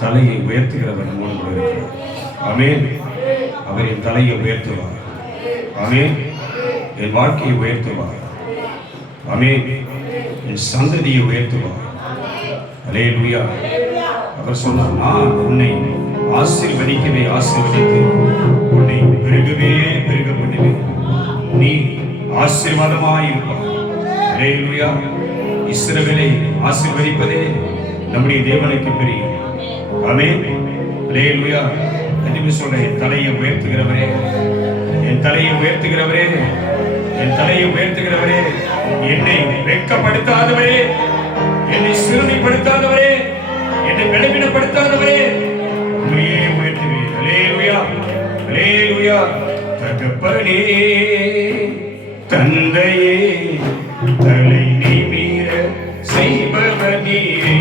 தலையை உயர்த்துகிறவர் நம்மோடு கூட இருக்கிறார். ஆமென். அவர் என் தலையை உயர்த்துவார். ஆமென். என் வாழ்க்கையை உயர்த்துவார். ஆமென். என் சந்ததியை உயர்த்துவார். அல்லேலூயா. அவர் சொன்னார், நான் உன்னை ஆசீர்வதிக்கவே ஆசீர்வதித்து உன்னை பெருகவே பெருக பண்ணுவேன். நீ ஆசீர்வாதமாய் இருப்பார். அல்லேலூயா. இஸ்ரவேலை ஆசீர்வதிப்பதே நம்முடைய தேவனுக்கு பிரியம். ஆமென். அல்லேலூயா. திரும்பி சொல்றேன், என் தலையை உயர்த்துகிறவரே, என் தலையை உயர்த்துகிறவரே, என் தலையை உயர்த்துகிறவரே, என்னை வெட்கப்படுத்தாதவரே, என்னை சிறுமைப்படுத்தாதவரே, என்னை பலவீனப்படுத்தாதவரே, உம்மையே உயர்த்துவேன். அல்லேலூயா. அல்லேலூயா. தகப்பனே, தந்தையே, தலை நிமிர செய்பவர் நீரே.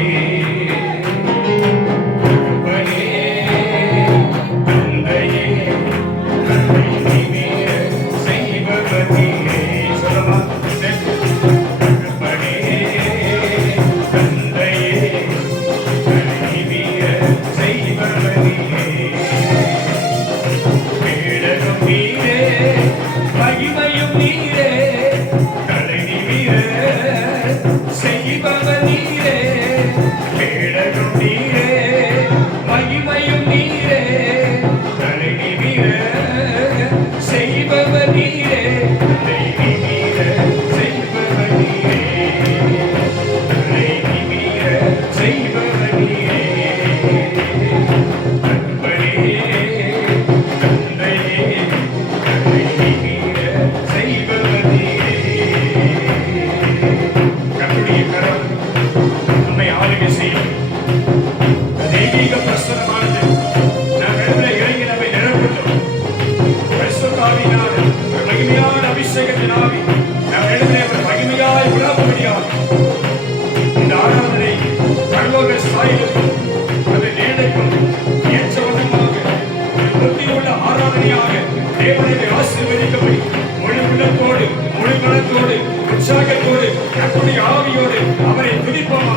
அவரை துதிப்போமா?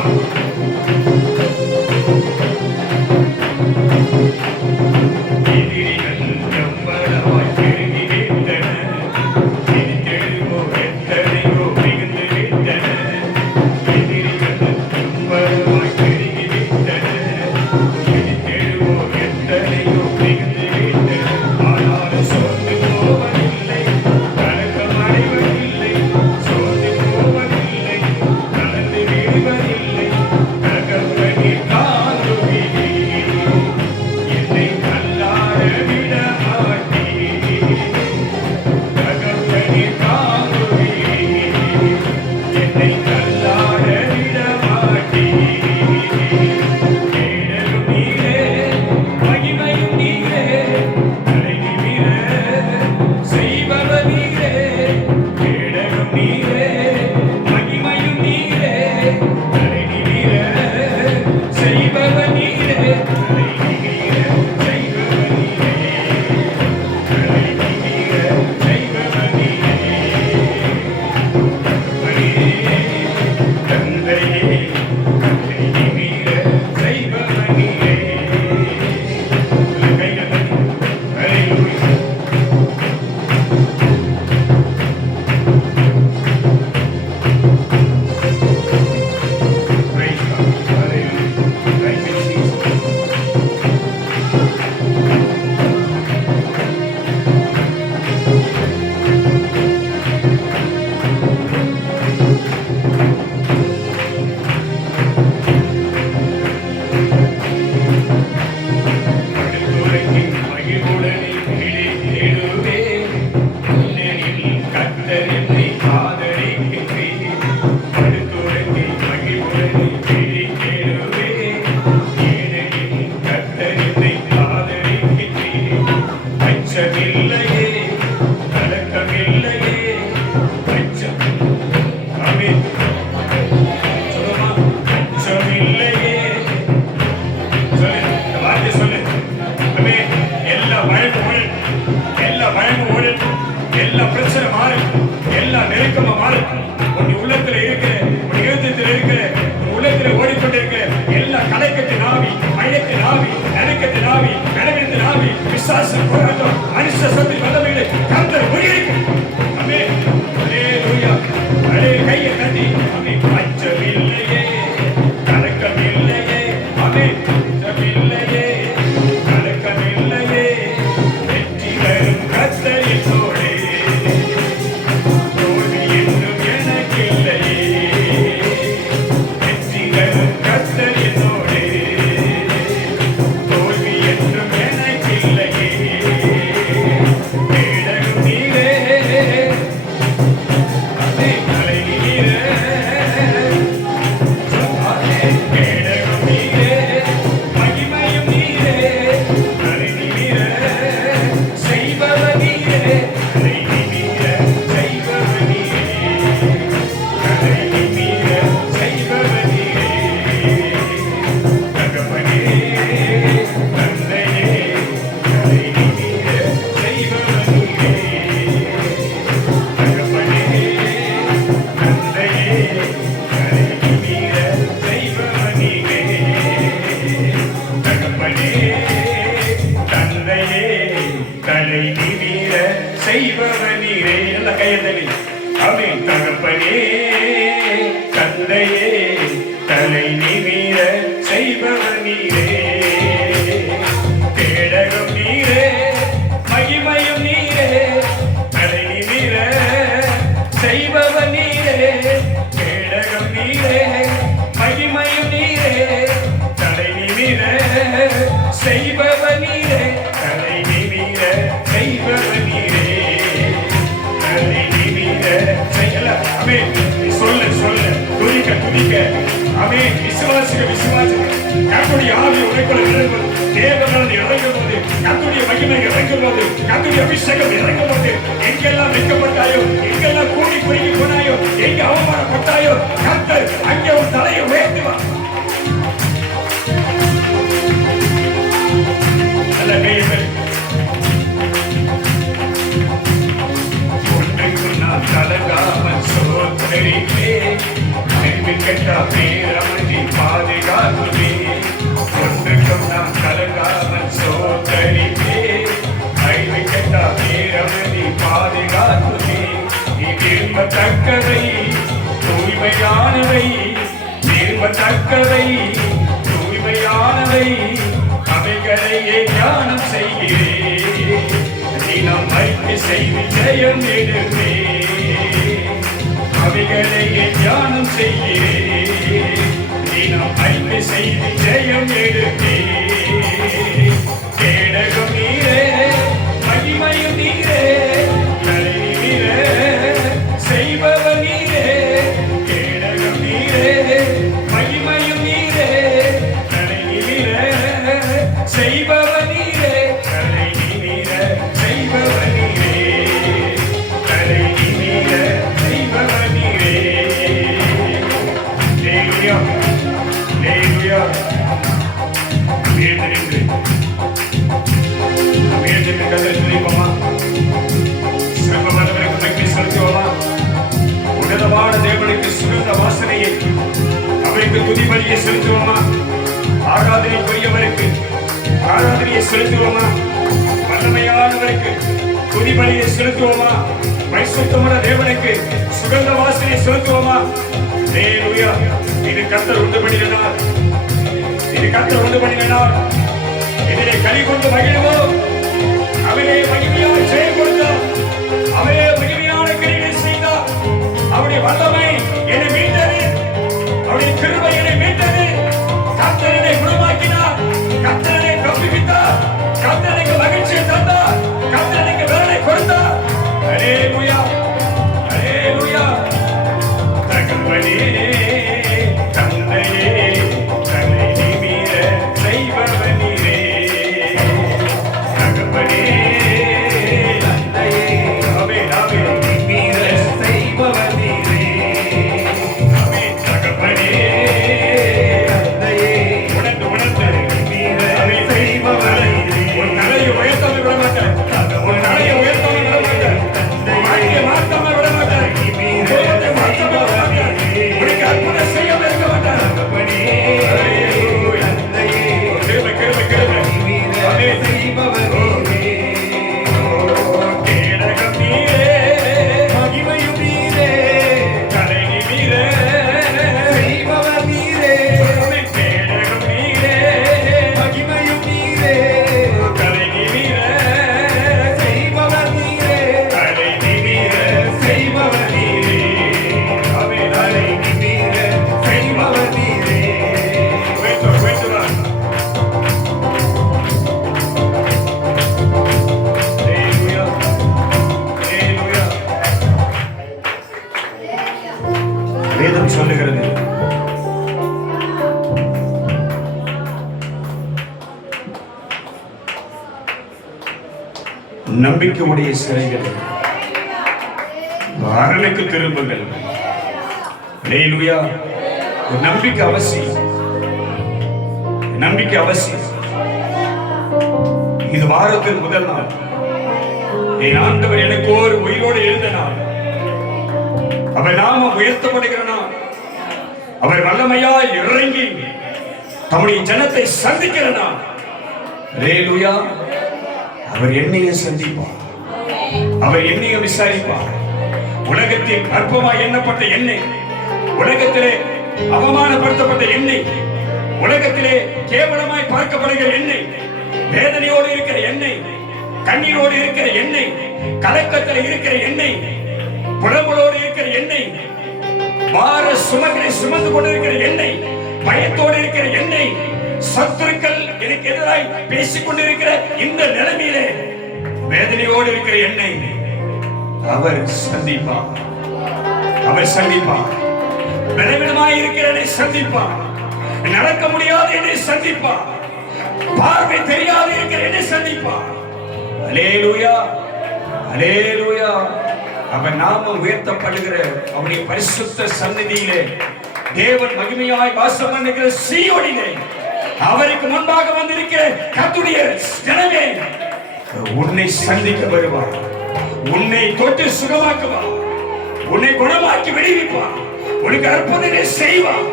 பிசாசத்தின் வல்லமைகளை கர்த்தர் முறியடிக்கும். ஆமென். அல்லேலூயா. கையை தட்டி ஆமென். அச்சமில்லையே, கலக்கமில்லையே, ஆமென். அச்சமில்லையே, கலக்கமில்லையே, வெற்றி தரும் கர்த்தர் என்னோடே, தோல்வி என்றும் எனக்கில்லையே, வெற்றி தரும் கர்த்தர் என்னோடே, தோல்வி என்றும் எனக்கில்லையே, கேடகம் நீரே, ஆமென். தலை நீரே, கேடகம் நீரே, மகிமையும் நீரே, தலை நீரே, செய்பவர் நீரே, தலை நீரே, செய்பவர் நீரே, தலை நீரே, செய்பவர் நீரே, தகப்பனே, தந்தையே, தலை நீரே, செய்பவர் நீரே, தகப்பனே, தந்தையே, தலை நீரே, செய்பவர் நீரே, தகப்பனே, தந்தையே, தலை நீர செய்பவர் நீரே. நல்ல கையதலி ஆமென். தகப்பனே, தந்தையே, தலை நீர செய்பவர் நீரே, கேடகம் நீரே, மகிமையும் நீரே, தலை நீர செய்பவர் நீரே, கேடகம் நீரே, மகிமையும் நீரே, தலை நீர செய்பவர் நீரே, தலை நீர செய்பவர் நீரே, தலை நீர செய்யல. ஆமென். சொல்ல சொல்ல துதிக்க துதிக்க ஆமென். விசுவாசிக்க விசுவாசிக்க கர்த்தருடைய ஆவி உனக்குள்ள இறங்கும். தேவனால் இறங்கும் போது, கர்த்தருடைய மகிமை இறங்கும் போது, கர்த்தருடைய அபிஷேகம் இறங்கும் போது, எங்கெல்லாம் வைக்கப்பட்டாயோ, எங்கெல்லாம் கூடி குறுகி போனாயோ, எங்க அவமானப்பட்டாயோ, கர்த்தர் அங்கே உன் தலையை உயர்த்துவார். நல்ல கையங்கள். ஒன்றுக்கும் நான் கலங்காமல் சோதரிப்பேன், நெருங்கி கெட்ட பேரமதி பாதுகாக்குவே. ஒன்றுக்கும் நான் கலங்காமல் சோதரிப்பேன், நெருங்கி கெட்ட பேரமதி பாதுகாக்குவே. நீ விரும்பத்தக்கவை தூய்மையானவை, விரும்பத்தக்கவை தூய்மையானவை, அவைகளையே தியானம் செய்கிறேன். தினம் வைத்து செய்து ஜெயம் எடுவே, அவைகளையே தியானம் செய்கிறேன். தினம் வைத்து செய்து ஜெயம் எடுவே, கேடகம் நீரே, மகிமையும் நீரே, தலை நீரே, செய்பவர் நீரே, கேடகம் நீரே, மகிமையும் நீரே, தலை நீரே, செய்பவர் நீரே, தலை நீரே, செய்பவர் நீரே, தலை நீரே, செய்பவர் நீரே. ஹல்லேலூயா, ஹல்லேலூயா. வேதனைக்கு கதை துதிப்போமா? சிறப்பவர்களுக்கு நன்றி செலுத்துவோமா? உன்னதமான தேவனுக்கு சுகந்த வாசனையை, அவருக்கு துதிபலியை செலுத்துவோமா? ஆராதனைக்குரியவருக்கு ஆராதனையை செலுத்துவோமா? வல்லமையானவருக்கு துதிபலியை செலுத்துவோமா? பரிசுத்தமான தேவனுக்கு சுகந்த வாசனையை செலுத்துவோமா? ஹல்லேலூயா. இது கர்த்தர் உண்டு பண்ணினார், இது கர்த்தர் உண்டு பண்ணினார். இதிலே களி கொண்டு மகிழ்வோம். அவரே மகிமையான ஜெயம் கொடுத்தார், அவரே மகிமையான கிரியை செய்தார். அவருடைய வல்லமை என்னை மீட்டது, அவருடைய கிருபை என்னை மீட்டது. கர்த்தர் என்னை குணமாக்கினார், கர்த்தர் என்னை தப்புவித்தார், கர்த்தர் எனக்கு மகிழ்ச்சியை தந்தார், கர்த்தர் எனக்கு வேலை கொடுத்தார். ஹல்லேலூயா, ஹல்லேலூயா. தகப்பனே, தந்தையே, தலை நிமிர செய்பவர் நீரே, தகப்பனே, தந்தையே, ஆமென், ஆமென், நிமிர செய்பவர் நீரே, ஆமென், தகப்பனே, இருக்கிறது. நம்பிக்கையுடைய சிறைகள் அரணுக்கு திரும்புங்கள். அல்லேலூயா. நம்பிக்கை அவசியம், நம்பிக்கை அவசியம். இது வாரத்தின் முதல் நாள். என் ஆண்டவர் எனக்கு ஒரு உயிரோடு எழுந்த நாள். அவர் நாமம் உயர்த்தப்படுகிற நாள். அவர் வல்லமையாய் இறங்கி தம்முடைய ஜனத்தை சந்திக்கிற நாள். அல்லேலூயா. அவர் என்னையும் சந்திப்பார், அவர் என்னையும் விசாரிப்பார். உலகத்தில் அற்பமாய் எண்ணப்பட்ட என்னை, உலகத்திலே அவமானப்படுத்தப்பட்ட என்னை, உலகத்திலே கேவலமாய் பார்க்கப்படுகிற என்னை, வேதனையோடு இருக்கிற என்னை, கண்ணீரோடு இருக்கிற என்னை, கலக்கத்தில் இருக்கிற என்னை, புலம்பலோடு இருக்கிற என்னை, பார சுமங்களை சுமந்து கொண்டிருக்கிற என்னை, பயத்தோடு இருக்கிற என்னை, சத்துருக்கள் எனக்கு எதிராய் பேசிக் கொண்டிருக்கிற இந்த நிலைமையிலே வேதனையோடு இருக்கிற என்னை அவர் சந்திப்பார். அவர் சந்திப்பார். பலவீனமாய் இருக்கிற என்னை சந்திப்பார். நடக்க முடியாத என்னை சந்திப்பார். பார்வை தெரியாது இருக்கிற என்னை சந்திப்பார். அல்லேலூயா, அல்லேலூயா. அவர் நாமம் உயர்த்தப்படுகிற அவருடைய பரிசுத்த சந்நிதியிலே தேவன் மகிமையாய் வாசம் பண்ணுகிற சீயோனிலே அவருக்கு முன்பாக வந்திருக்கிற கர்த்தருடைய ஜனமே, உன்னை சந்திக்க வருவார். உன்னை தொட்டு சுகமாக்குவார். உன்னை குணமாக்கி விடுவிப்பார். உனக்கு அற்புதங்களை செய்வார்.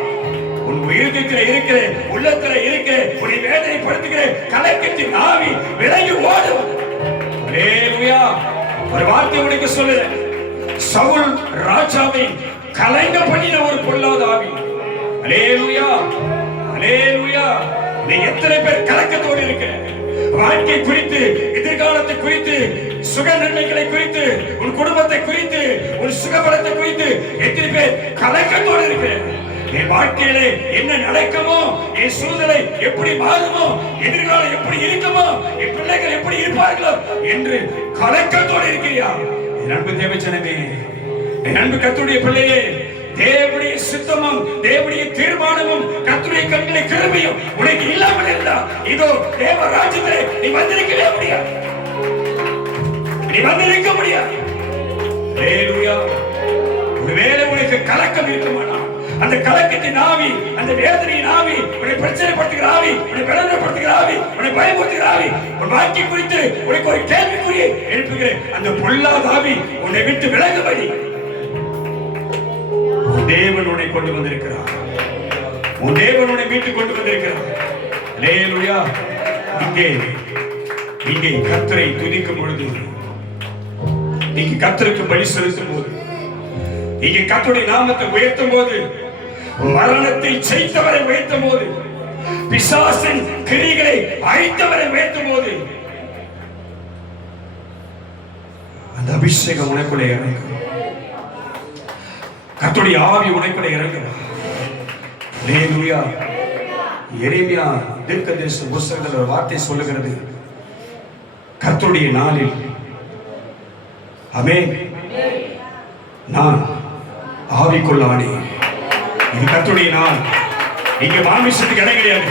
உன் உயிரத்தில் இருக்கிற, உள்ளத்துல இருக்கிற, உன்னை வேதனைப்படுத்துகிற கலக்கத்தின் ஆவி விலகி ஓடும். அல்லேலூயா. ஒரு வார்த்தை உனக்கு சொல்லுறேன். சவுல் ராஜாவை கலங்க பண்ணின ஒரு பொல்லாத ஆவி. அல்லேலூயா, அல்லேலூயா. நீ எத்தனை பேர் கலக்கத்தோடு இருக்கிற? வாழ்க்கை குறித்து, எதிர்காலத்தை குறித்து, சுக நன்மைகளை குறித்து, உன் குடும்பத்தை குறித்து, உன் சுகபலத்தை குறித்து எத்தனை பேர் கலக்கத்தோடு இருக்கிற? என் வாழ்க்கையிலே என்ன நடக்குமோ, என் சூழ்நிலை எப்படி மாறுமோ, எதிர்காலம் எப்படி இருக்குமோ, என் பிள்ளைகள் எப்படி இருப்பார்களோ என்று கலக்கத்தோடு இருக்கிறியா? என் அன்பு தேவஜனமே, என் அன்பு கர்த்தருடைய பிள்ளையே, தேவனுடைய சித்தமும் தேவனுடைய தீர்மானமும் கர்த்தருடைய கண்களை கிருபையும் உனக்கு இல்லாமல் இருந்தா இதோ தேவ ராஜ்யத்திலே நீ வந்திருக்கவே முடியாது. நீ வந்திருக்க முடியாது. அல்லேலூயா. ஒருவேளை உனக்கு கலக்கம் இருக்குமானால் அந்த கலக்கத்தின் ஆவி, அந்த வேதனையின் ஆவி, உன்னை பிரச்சனைப்படுத்துகிற ஆவி, உன்னை வேதனைப்படுத்துகிற ஆவி, உன்னை பயமுறுத்துகிற ஆவி, உன் வாழ்க்கை குறித்து உனக்கு ஒரு கேள்விக்குறியை எழுப்புகிற அந்த பொல்லாத ஆவி உன்னை விட்டு விலகும்படி தேவன் உன்னை கொண்டு வந்திருக்கிறார். உன் தேவன் உன்னை மீட்டு கொண்டு வந்திருக்கிறார். அல்லேலூயா. இங்கே கர்த்தரை துதிக்கும் பொழுது, இங்கே கர்த்தருக்கு பலி செலுத்தும் போது, இங்கே கர்த்தருடைய நாமத்தை உயர்த்தும் போது, மரணத்தை ஜெயித்தவரை உயர்த்தும் போது, பிசாசின் கிரிகளை அழித்தவரை உயர்த்தும் போது அந்த அபிஷேகம் உனக்குள்ளே இறங்கும். கர்த்தருடைய ஆவி உனக்குள்ளே இறங்குவார். அல்லேலூயா. எரேமியா தீர்க்கதரிசி புத்தகத்தில் ஒரு வார்த்தை சொல்லுகிறது. கர்த்தருடைய நாளில், ஆமென், நான் ஆவிக்குள்ளானேன். இது கர்த்தருடைய நாள். இங்க மாமிசத்துக்கு இடம் கிடையாது.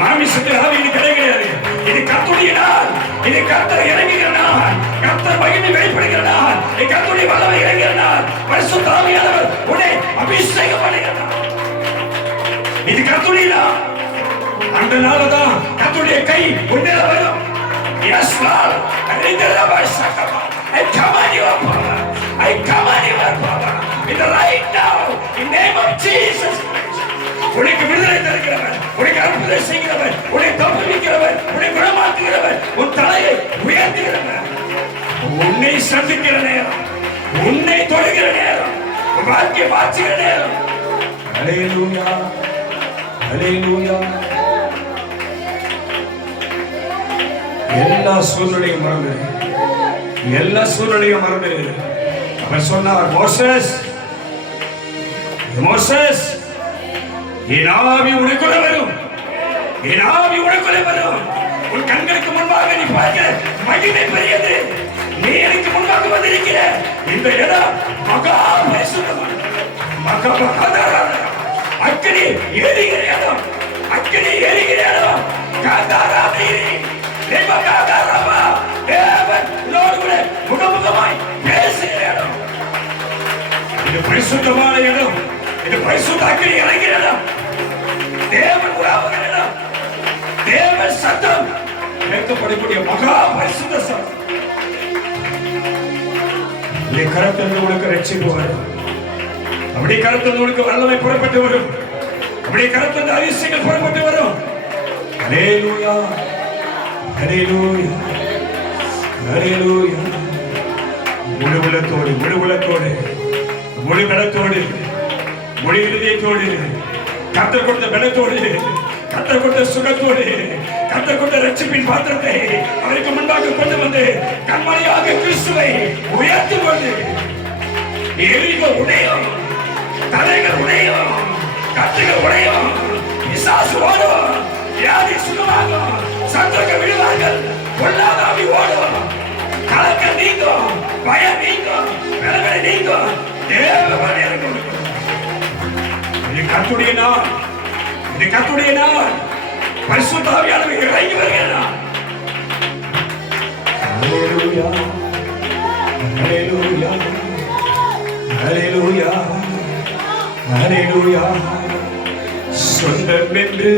மாமிசத்துக்கு ஆவிக்கு இடம் கிடையாது. இது கர்த்தருடைய நாள். இது கர்த்தர் இறங்குகிற நாள். கர்த்தர் மகிமை வெளிப்படுகிற நாள். இது கர்த்தருடைய வல்லமை இறங்குகிற நாள். பரிசுத்த ஆவியானவர் உன்னை அபிஷேகம் பண்ணுகிற நாள். இது கர்த்தருடைய நாள். அந்த நாள்தான் கர்த்தருடைய கை உன்னில வரும். Yes Lord. I command your power. I command your power. In the right now, in the name of Jesus Christ. உனக்கு விடுதலை தருகிறவர், உனக்கு அற்புதம் செய்கிறவர், உன்னை தப்புவிக்கிறவர், உன்னை குணமாக்குகிறவர், உன் தலையை உயர்த்துகிறவர், உன்னை சந்திக்கிற நேரம், உன்னை தொடுகிற நேரம், உன் வாழ்க்கையை மாற்றுகிற நேரம். அல்லேலூயா, அல்லேலூயா. எல்லா சூழ்நிலையும் மறந்து, எல்லா சூழ்நிலையும் மறந்து அவர் சொன்னார், மோசேஸ், மோசேஸ், என் ஆவி உனக்குள்ள வரும், என் ஆவி உனக்குள்ள வரும். உன் கண்களுக்கு முன்பாக நீ பார்க்கிற மகிமை பெரியது. நீ எனக்கு முன்பாக வந்திருக்கிற இந்த இடம் மகா பரிசுத்தமானது. மகா பரிசுத்தமான இடம், இது பரிசுத்த அக்கினி இறங்கிற இடம், தேவன் உலாவுகிற இடம், தேவன் சத்தம் கேட்கப்படக்கூடிய மகா பரிசுத்த சத்தம். கரத்திலிருந்து உனக்கு ரட்சிப்பு வரும், அப்படி கரத்திலிருந்து உனக்கு வல்லமை புறப்பட்டு வரும், அப்படி கரத்திலிருந்து அதிசயங்கள் புறப்பட்டு வரும். ஹல்லேலூயா, ஹல்லேலூயா, ஹல்லேலூயா. முழு உள்ளத்தோடு, முழு உள்ளத்தோடு, முழு பலத்தோடு, முழு இதயத்தோடு, கர்த்தர் கொடுத்த பலத்தோடு, கர்த்தர் கொடுத்த சுகத்தோடு, கர்த்தர் கொடுத்த ரட்சிப்பின் பாத்திரத்தை அவருக்கு முன்பாக கொண்டு வந்து கண்மணியாக கிறிஸ்துவை உயர்த்துக் கொண்டு எரிகோ உடையும், தலைகள் உடையும், கட்டுகள் உடையும், பிசாசு ஓடும், வியாதி சுகமாகும், சத்துருக்கள் விடுவார்கள், பொல்லாத ஆவி ஓடும், கலக்கம் நீங்கும், பயம் நீங்கும், விலகலை நீங்கும். தேவன் எனக்கு கொடுக்கும். இது கர்த்தருடைய நாள், இது கர்த்தருடைய நாள். பரிசுத்த ஆவியானவர் இறங்கி வருகிறார். ஹல்லேலூயா, ஹல்லேலூயா, ஹல்லேலூயா, ஹல்லேலூயா. சொந்தம் என்று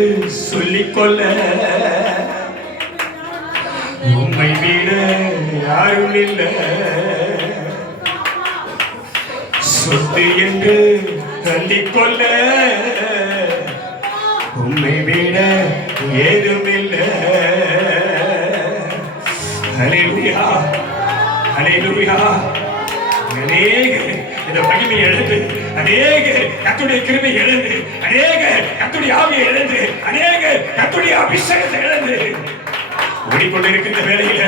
சொல்லிக்கொள்ள உம்மை விட யாரும் இல்லை, சொத்து என்று தள்ளிக்கொள்ள உம்மை விட ஏதும் இல்லை. ஹல்லேலூயா, ஹல்லேலூயா. அநேக இந்த மகிமை எழுந்து, அநேக கர்த்தருடைய கிருபை எழுந்து, அநேக கர்த்தருடைய ஆவியை எழுந்து, அநேக கர்த்தருடைய அபிஷேகத்தை எழுந்து ஓடிக்கொண்டிருக்கின்ற வேளையில,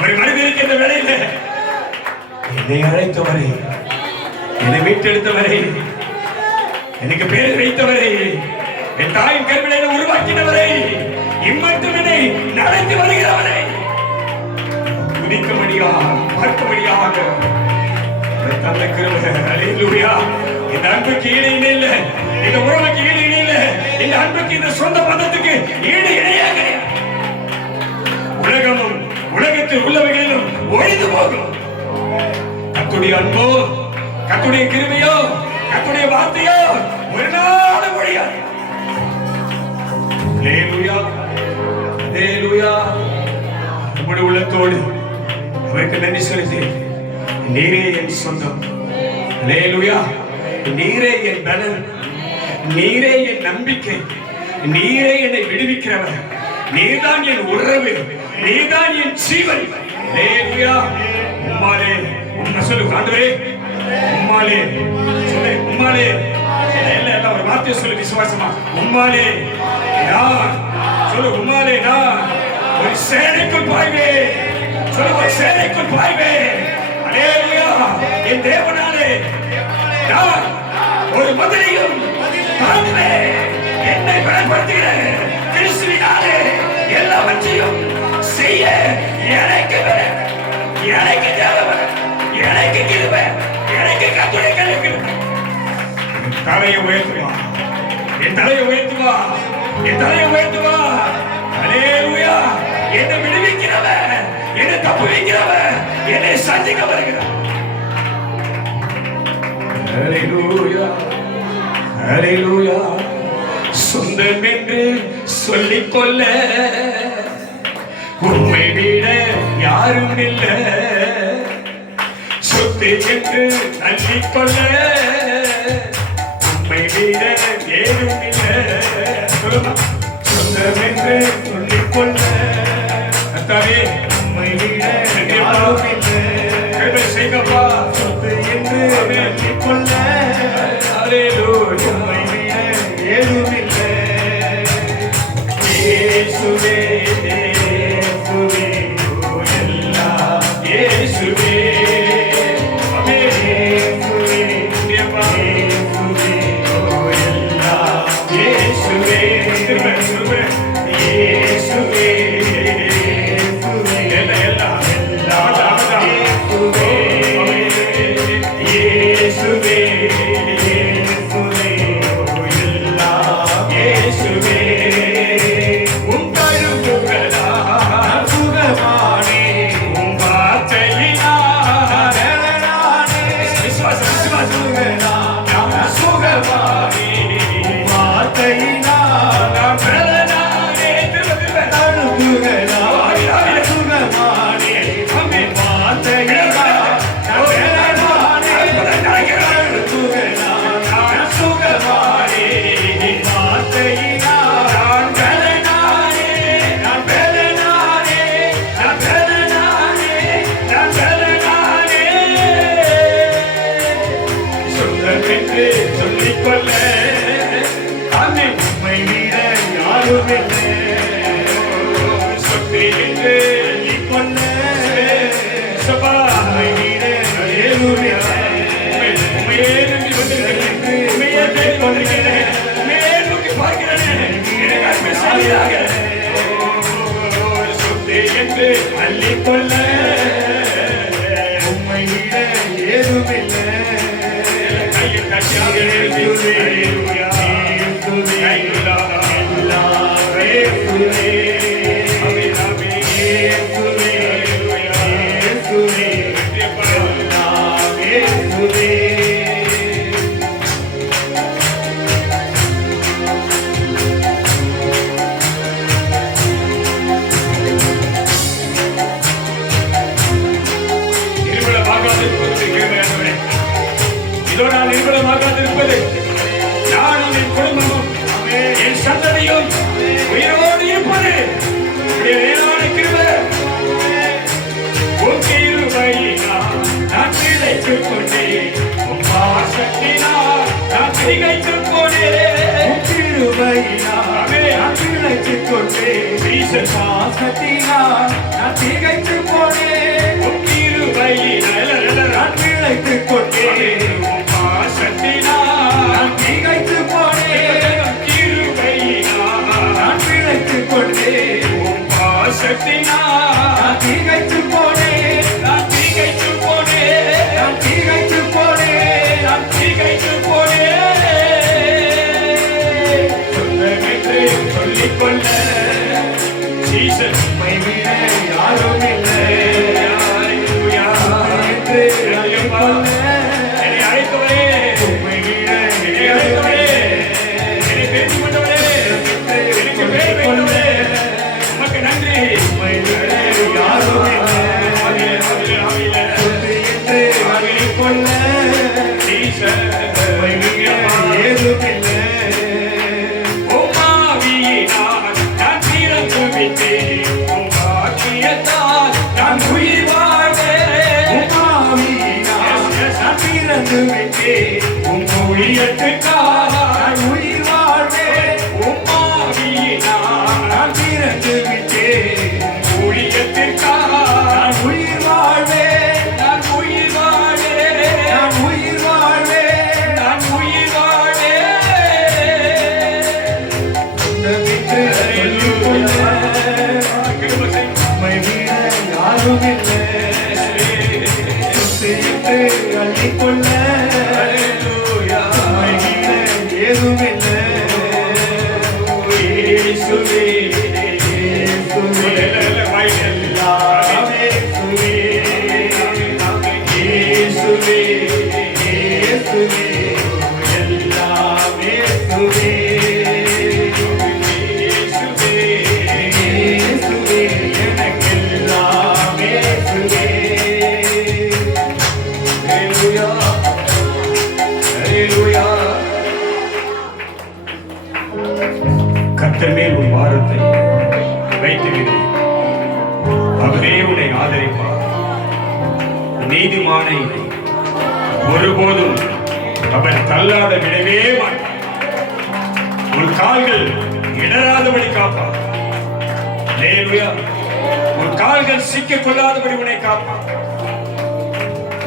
ஒரு மனிதன் இருக்கின்ற வேளையில, என்னை அழைத்தவரை, என்னை மீட்டெடுத்தவரை, எனக்கு பேர் வைத்தவரை, என் தாயின் கருவிலையில உருவாக்கினவரை, இம்மட்டும் என்னை நடத்தி வருகிறவரை துதிக்கும்படியாக, பார்க்கும்படியாக தந்த கிருபை. ஹல்லேலூயா. இந்த அன்புக்கு ஈடு இணை இல்லை, இந்த உறவுக்கு ஈடு இணை இல்லை, இந்த அன்புக்கு, இந்த சொந்த பந்தத்துக்கு ஈடு இணையாக கிடையாது. உலகமும் உலகத்தில் உள்ளவைகளிலும் ஒழிந்து போகும். கர்த்தருடைய அன்போ, கர்த்தருடைய கிருபையோ, கர்த்தருடைய வார்த்தையோ ஒரு நாள் ஒழியாது. ஹல்லேலூயா, ஹல்லேலூயா. நம்முடைய உள்ளத்தோடு அவருக்கு நன்றி செலுத்தி, நீரே என் சொந்தம், ஹல்லேலூயா, நீரே என் பலன், நீரே என் நம்பிக்கை, நீரே என்னை விடுவிக்கிறவர், நீதான் என் உறவு, நீதான் என் ஜீவன். ஹல்லேலூயா. உம்மாலே, உம்மை சொல்லு ஆண்டவரே, உம்மாலே சொல்லு, உம்மாலே எல்லாம் ஒரு வார்த்தை சொல்லு விசுவாசமா. உம்மாலே நான் சொல்லு, உம்மாலே நான் ஒரு சேனைக்குள் பாய்வேன், சொல்லு, ஒரு சேனைக்குள் பாய்வேன். ஹல்லேலூயா. என் தேவனாலே நான் ஒரு மதிலையும் தாண்டுவேன். என்னை பலப்படுத்துகிறேன் கிறிஸ்துவினாலே எல்லாவற்றையும் செய்ய எனக்கு தேவை, எனக்கு கிருபை, எனக்கு கர்த்தருடைய கிருபை. என் தலையை உயர்த்துவா, என் தலையை உயர்த்துவா, என் தலையை உயர்த்துவா. ஹல்லேலூயா. என்னை விடுவிக்கிறவன், என்னை தப்புவிக்கிறவன், என்னை சந்திக்க வருகிறான். ஹல்லேலூயா, ஹல்லேலூயா. சொந்தம் என்று சொல்லிக்கொள்ள உம்மை விட யாரும் இல்லை, சொத்து என்று தள்ளிக்கொள்ள உம்மை விட ஏதும் இல்லை. சொந்தம் என்று சொல்லிக்கொள்ள அத்தாவே உம்மை விட யாரும் இல்லை, கிருபை செய்யப்பா. சொத்து என்று தள்ளிக்கொள்ள ஹல்லேலூயா, உம்மை விட ஏதும் இல்லை. இயேசுவே, இயேசுவே, ஓ எல்லாம் இயேசுவே. Yes. நானும் என் குடும்பமும் என் சந்ததியும் உயிரோடு இருப்பது வேளாண் கிருபை. உன் கிருபையினால் நான் பிழைத்துக் கொண்டேன். உன் பாசத்தினால் நான் திகைத்துப் போனேன். உன் கிருபையினால் நான் பிழைத்துக் கொண்டேன். ஜீசஸ் பாசத்தினால் நான் திகைத்துப் போனேன். உன் கிருபையினால் நான் பிழைத்துக் கொண்டேன். உன் பாசத்தினால் நான் திகைத்துப் போனேன். கிருபையினால் நான் பிழைத்துக் கொண்டேன். உன் பாசத்தினால் நான் திகைத்துப் போனேன். நான் திகைத்துப் போனேன். நான் திகைத்துப் போனேன். நான் திகைத்துப் போனேன். சொல்லமென்று சொல்லிக்கொள்ள ஜீசஸ் உம்மை விட யாரும் இல்லை. ஹல்லேலூயா. என்று சொல்லிக்கொள்ள என்னை அழைத்தவரே, உம்மை விட என்னை அழைத்தவரே, என்னை பேசிக் கொண்டவரே, எனக்கு பேர் வைத்தவரே, உமக்கு நன்றி. உம்மை விட யாரும் இல்லை. ஆவியிலே, ஆவியிலே, ஆவியிலே. என்று சொல்லிக்கொள்ள ஜீசஸ் உம்மை விட ஏதுமில்லை. உம்மாவியினால் நான் பிறந்து விட்டேன். உம் வாக்கியத்தால் நான் உயிர் வாழ்வேன். உம்மாவியினால் நான் பிறந்து விட்டேன். உம் ஊழியத்துக்காக நான் உயிர் வாழ்வேன். உம்மாவியினால் நான் பிறந்து விட்டேன். ஊழியத்திற்காக நான் உயிர் வாழ்வேன். நான் உயிர் வாழ்வேன். நான் உயிர் வாழ்வேன். நான் உயிர் வாழ்வேன். உன்னதென்று சொல்லிக்கொள்ள கிருபை செய். உம்மை விட யாரும் இல்லை. சொத்து என்று அள்ளிக்கொள்ள ஹல்லேலூயா. உம்மை விட ஏதுமில்லை. இயேசுவே, இயேசுவே, எல்லாமே இயேசுவே. இயேசுவே, இயேசுவே, எல்லாமே இயேசுவே. இயேசுவே, எனக்கெல்லாம் இயேசுவே. ஹல்லேலூயா. ஹல்லேலூயா. கர்த்தர் மேல் உன் பாரத்தை வைத்துவிடு. அவரே உன்னை ஆதரிப்பார். நீதிமானை ஒருபோதும் அவர் தள்ளாத விடவே மாட்டார். உன் கால்கள் இடராதபடி காப்பார். ஹல்லேலூயா. உன் கால்கள் சிக்கிக் கொள்ளாதபடி உன்னை காப்பார்.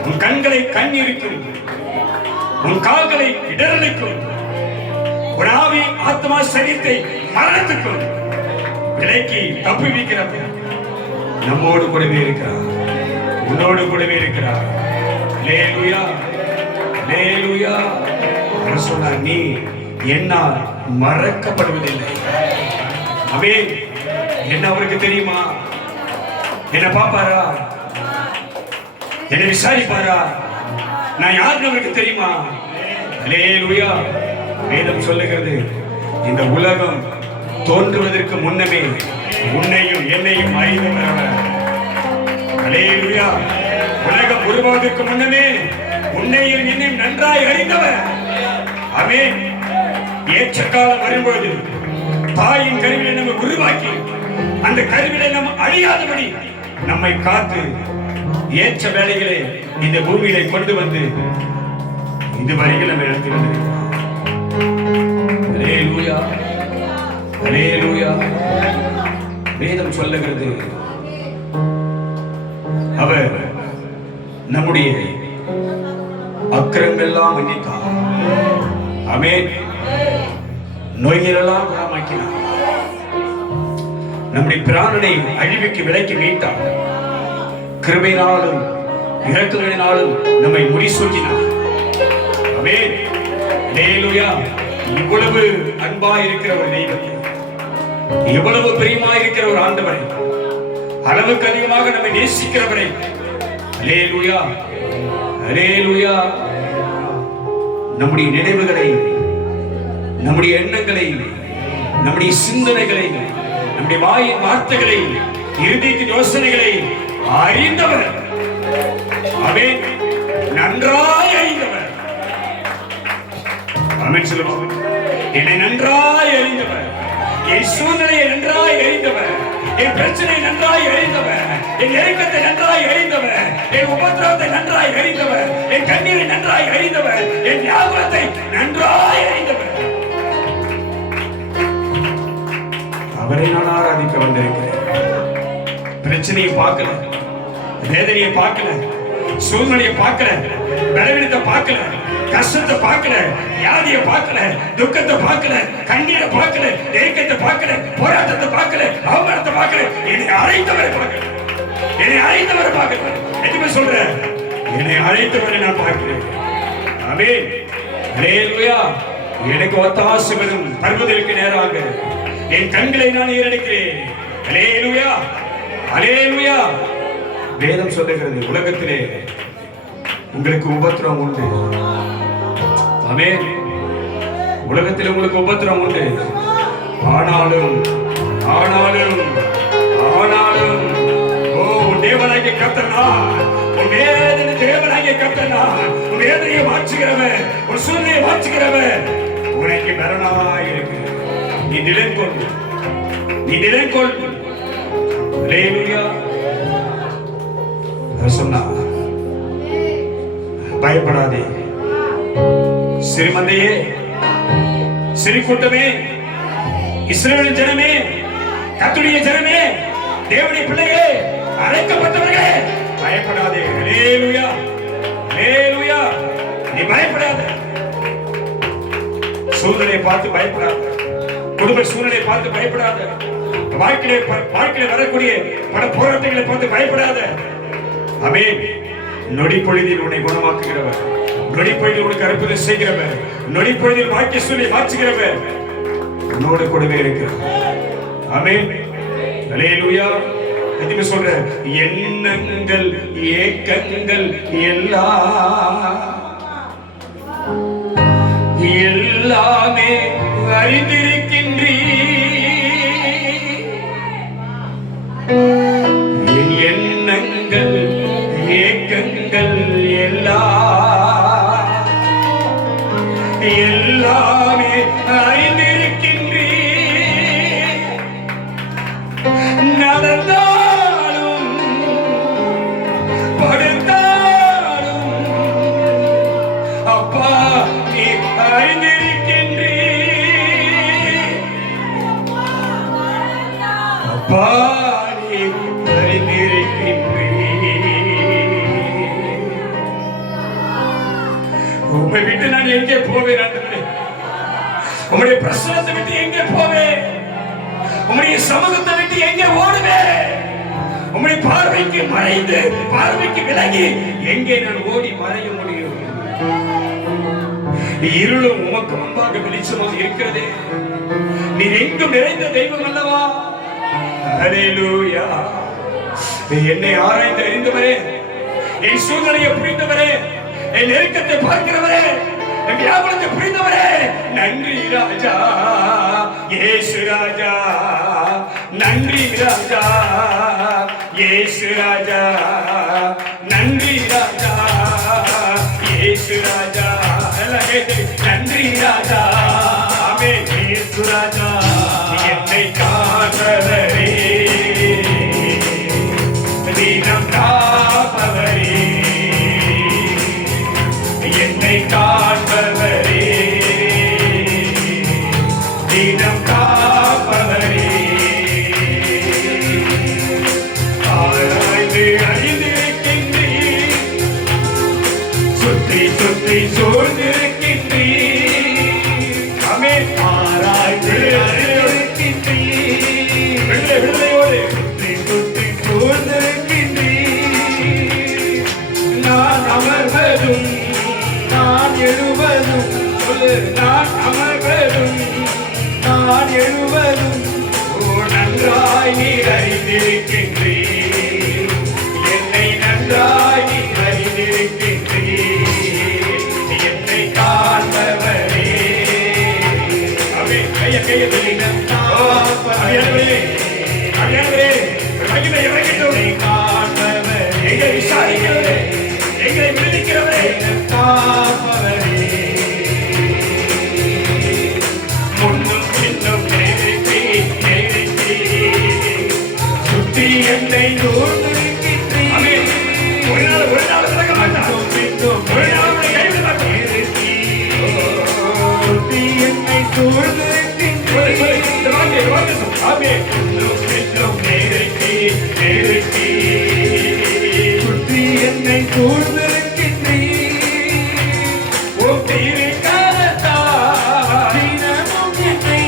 உன் கண்களை கண்ணீருக்கும், உன் கால்களை இடரலுக்கும், உன் ஆவி ஆத்மா சரீரத்தை மரணத்துக்கும் விலைக்கு தப்புவிக்கிறவர் நம்மோடு கூடவே இருக்கிறார். உன்னோடு கூடவே இருக்கிறார். ஹல்லேலூயா. ஹல்லேலூயா. அவர் சொன்னார், நீ என்னால் மறக்கப்படுவதில்லை. ஆமென். என்ன அவருக்கு தெரியுமா? என்ன பாப்பாரா? என்னை விசாரிப்பாரா? நான் யாருன்னு அவருக்கு தெரியுமா? ஹல்லேலூயா. வேதம் சொல்லுகிறது, இந்த உலகம் தோன்றுவதற்கு முன்னமே உன்னையும் என்னையும் அறிந்தவர் அவர். ஹல்லேலூயா. உலகம் உருவாவதற்கு முன்னமே உன்னையும் என்னையும் நன்றாய் அறிந்தவர். ஆமென். ஏற்ற காலம் வரும்போது தாயின் கருவிலை நம்ம உருவாக்கி அந்த கருவிலை நம்ம அழியாதபடி நம்மை காத்து ஏற்ற வேலைகளை இந்த பூமியிலே கொண்டு வந்து இதுவரையில் நம்ம நடத்தி வந்திருக்கிறோம். ஹல்லேலூயா. ஹல்லேலூயா. வேதம் சொல்லுகிறது, அவர் நம்முடைய அக்கிரமெல்லாம் மன்னித்தார். ஆமென். நோய்களெல்லாம் குணமாக்கினார். நம்முடைய பிராணனை அழிவுக்கு விலைக்கு மீட்டார். கிருபையினாலும் இரக்கங்களினாலும் நம்மை முடிசூட்டினார். ஆமென். ஹல்லேலூயா. இவ்வளவு அன்பாய் இருக்கிற ஒரு தெய்வத்தை, எவ்வளவு பிரியமாய் இருக்கிற ஒரு ஆண்டவரை, அளவுக்கு அதிகமாக நம்மை நேசிக்கிறவரை, ஹல்லேலூயா. ஹல்லேலூயா. நம்முடைய நினைவுகளை, நம்முடைய எண்ணங்களை, நம்முடைய சிந்தனைகளை, நம்முடைய வாயின் வார்த்தைகளை, இறுதிக்கு யோசனைகளை அறிந்தவர். அவன் நன்றாய் அறிந்தவர். ஆமென் சொல்லுவோம். என்னை நன்றாய் அறிந்தவர், என் சூழ்நிலையை நன்றாய் அறிந்தவர், என் பிரச்சனை நன்றாய் அறிந்தவர், என் நெருக்கத்தை நன்றாய் அறிந்தவர், என் உபத்திரவத்தை நன்றாய் அறிந்தவர், என் கண்ணீரை நன்றாய் அறிந்தவர், என் ஞாபகத்தை நன்றாய் அறிந்தவர். அவரை நான் ஆராதிக்க வந்திருக்கிறேன். பிரச்சனையை பார்க்கல, வேதனையை பார்க்கல, சூழ்நிலையை பார்க்கல, பலவீனத்தை பார்க்கல, கஷ்டத்தை பார்க்கல, வியாதியை பார்க்கல, துக்கத்தை பார்க்கல, கண்ணீரை பார்க்கல, நெருக்கத்தை பார்க்கல, போராட்டத்தை பார்க்கல, அவமானத்தை பார்க்கல, என்னை அழைத்தவரை பார்க்கல, என்னை அழைத்தவரை பார்க்கல. எதுவுமே சொல்ற, என்னை அழைத்தவரை நான் பார்க்கிறேன். ஆமென். ஹல்லேலூயா. எனக்கு ஒத்தாசை வரும் பர்வதற்கு நேராக என் கண்களை நான் ஏறெடுக்கிறேன். ஹல்லேலூயா, ஹல்லேலூயா. வேதம் சொல்லுகிறது, உலகத்திலே உங்களுக்கு உபத்திரம் உண்டு. ஆமென். உலகத்தில் உங்களுக்கு உபத்திரம் உண்டு. ஆனாலும் ஆனாலும் ஆனாலும் ஓ உன் தேவனாகிய கர்த்தர் நான், உன் வேதனை தேவனாகிய கர்த்தர் நான், உன் வேதனையை மாற்றுகிறவன், உன் சூழ்நிலையை மாற்றுகிறவன் உனக்கு பலனாய் இருக்கு. நீ நிலைக்கொள், நீ நிலைக்கொள். ஹல்லேலூயா. சொன்னா பயப்படாதே சிறுமந்தையே, சிறு கூட்டமே, இஸ்ரவேல் ஜனமே, கர்த்தருடைய ஜனமே, தேவனுடைய பிள்ளையே, அழைக்கப்பட்டவர்களே, பயப்படாதே. ஹல்லேலூயா, ஹல்லேலூயா. நீ பயப்படாத. சூழ்நிலையை பார்த்து பயப்படாத, குடும்ப சூழ்நிலையை பார்த்து பயப்படாத, வாழ்க்கையில வரக்கூடிய பல போராட்டங்களை பார்த்து பயப்படாத. ஆமென். நொடி பொழுதில் உன்னை குணமாக்குகிறவர், நொடி பொழுதில் உனக்கு அற்புதம் செய்கிறவர், நொடி பொழுதில் வாழ்க்கை சூழலை மாற்றுகிறவர் உன்னோடு கூடவே இருக்கிறார். ஆமென். ஹல்லேலூயா. எதுக்கு சொல்ற, எண்ணங்கள் ஏக்கங்கள் எல்லாமே அறிந்திருக்கின்றீ. என் எண்ணங்கள் ஏக்கங்கள் எல்லாமே அறிந்திருக்கின்றீ. நடந்தாலும் படுத்தாலும் அப்பா நீ அறிந்திருக்கின்றீ. அப்பா நீ அறிந்திருக்கின்றீ. உம்மை விட்டு நான் எங்கே போவேன் ஆண்டவரே? உம்முடைய பிரசன்னத்தை விட்டு எங்கே போவேன்? உம்முடைய சமூகத்தை விட்டு எங்கே ஓடுவேன்? உம்முடைய பார்வைக்கு மறைந்து, பார்வைக்கு விலகி எங்கே நான் ஓடி மறைய முடியும்? இருளும் உமக்கு முன்பாக வெளிச்சமாக இருக்கிறதே. நீர் எங்கும் நிறைந்த தெய்வம் அல்லவா? ஹல்லேலூயா. என்னை ஆராய்ந்து அறிந்தவரே, என் சூழ்நிலையை புரிந்தவரே, என் நெருக்கத்தை பார்க்கிறவரே, என் வியாபாரத்தை புரிந்தவரே, நன்றி ராஜா, இயேசு ராஜா, நன்றி ராஜா, இயேசு ராஜா, நன்றி ராஜா, இயேசு ராஜா, நன்றி ராஜா. ஆமென். இயேசு ராஜா, என்னை காப்பவரே, தினம் காப்பவரே, என்னை காப்பவரே, தினம் காப்பவரே, ஆராய்ந்து அறிந்திருக்கின்றீர், சுற்றி சுற்றி சூழ்ந்திருக்கின்றீர். ஆமென். ஆராய்ந்து அறிந்திருக்கின்றீர், விடுதலையோடு சுற்றி சுற்றி சூழ்ந்திருக்கின்றீர். நான் அமர்வதும் நான் எழுவதும், நான் அமர்வதும் நான் எழுவதும் நன்றாய் நீர் அறிந்திருக்கின்றீர். என்னை நன்றாய் நீர் அறிந்திருக்கின்றீர். என்னை காண்பவரே. எங்களை விசாரிக்கிறவரே, எங்களை விடுவிக்கிறவரே, காப்பவரே, ஆமே இன்னும் இன்னும் நெருக்கி நெருக்கி சுற்றி என்னை சூழ்ந்திருக்கின்றீர் உம் திருக்கரத்தால் தினமும் என்னை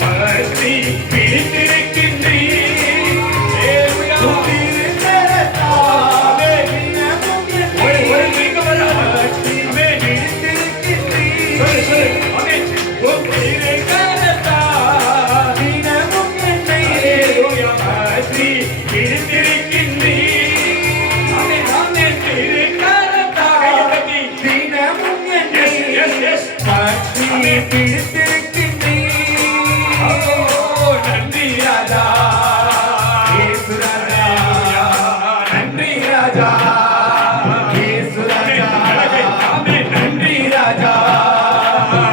பற்றி பிடித்திருக்கின்றீர். ஹல்லேலூயா. உம் திருக்கரத்தால் தினமும் என்னை ஒரு திருக்க வராது. பற்றி ஆமென். பிடித்திருக்கின்றீர். சொல்லு சொல்லு. ஆமென். உம் திருக்கரத்தால் தினமும் என்னை ஹல்லேலூயா பற்றி பிடித்திருக்கின்றீர். ஆமென் ஆமென். திருக்கரத்தால் கையை தட்டி. தினமும் என்னை Yes, yes, yes. பற்றி பிடித்திருக்கின்றீர். ஓ, நன்றி ராஜா. இயேசு ராஜா, நன்றி ராஜா, இயேசு ராஜா, ஆமென். நன்றி ராஜா,